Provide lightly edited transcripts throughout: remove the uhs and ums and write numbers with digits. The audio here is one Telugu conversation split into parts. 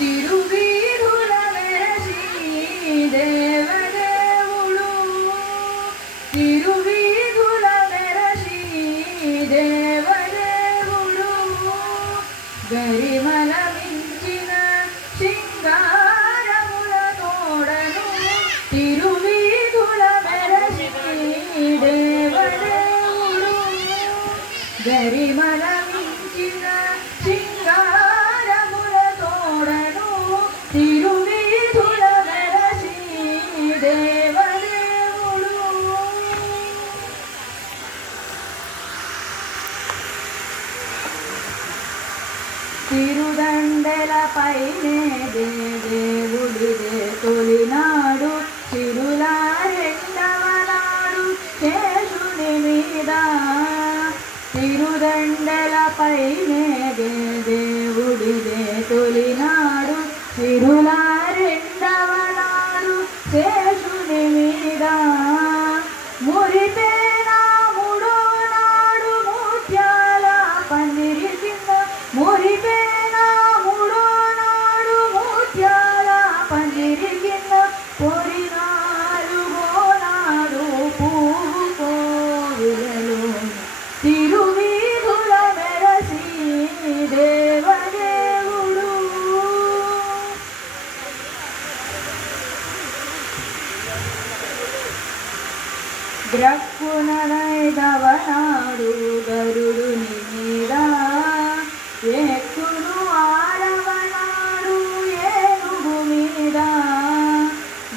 తిరువీధుల వెరసి దేవదేవుడు తిరువీధుల వెరసి దేవదేవుడు గరిమల మించిన శృంగారముల తోడను తిరువీధుల వెరసి దేవదేవుడు గరిమల మించిన శృంగారముల తోడను తిరువీధుల వెరసి దేవదేవుడు తిరుదండెలపైనే దేవుడిదే తొలినాడు తిరుల రెండవ నాడు శేషుని మీద తిరుదండెలపైనే దేవుడిదే తొలినాడు తిరుల రెండవ నాడు శేషుని మీద మురిపేన మూడో నాడు ముత్యాల పందిరి కింద మురిపేన మూడో నాడు ముత్యాల పందిరి కింద పొరి నాలుగో నాడు పువ్వు కోవిలలో తిరువీధుల వెరసి దేవదేవుడు గ్రక్కునైదవ నాడు గరుడుని మీద ఎక్కును ఆరవ నాడు ఏనుగు మీద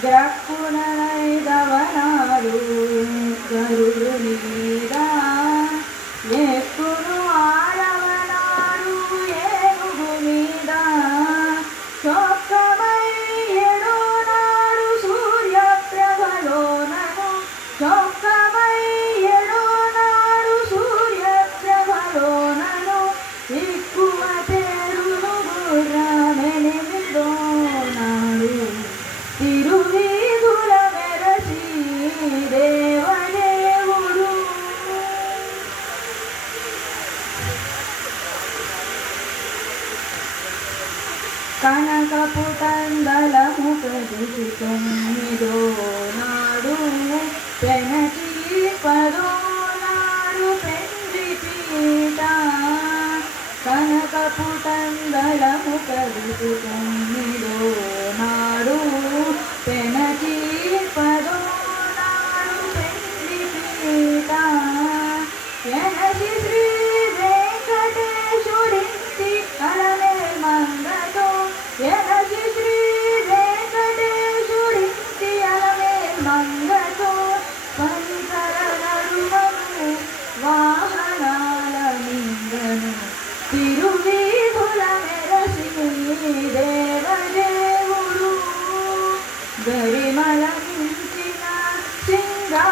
గ్రక్కునైదవ నాడు గరుడుని మీద ఎక్కును ఆరవ నాడు ఏనుగు మీద చొక్కమై ఏడో నాడు సూర్యప్రభలోనను చొక్కమై ఏడో నాడు సూర్యప్రభలోనను ఎక్కువ పేరును గుర్రమెనిమిదో నాడు తిరువీధుల వెరసి దేవదేవుడు కనకపు తందలము కదిసి తొమ్మిదో నాడు పెనకి పదో నాడు పెండ్లి పీట కనకపు తందలము కదిసి తొమ్మిదో నాడు పెనకి పదో నాడు పెండ్లి పీట ఎనసి శ్రీ వెంకటేశుడింటి అలమే మంగతో ఎనసి శ్రీ వెంకటేశుడింటి అలమే మంగతో పరిసర నడుమను వాహనాల నిందను తిరువీధుల వెరసి దేవదేవుడు గరిమల మించిన సింగా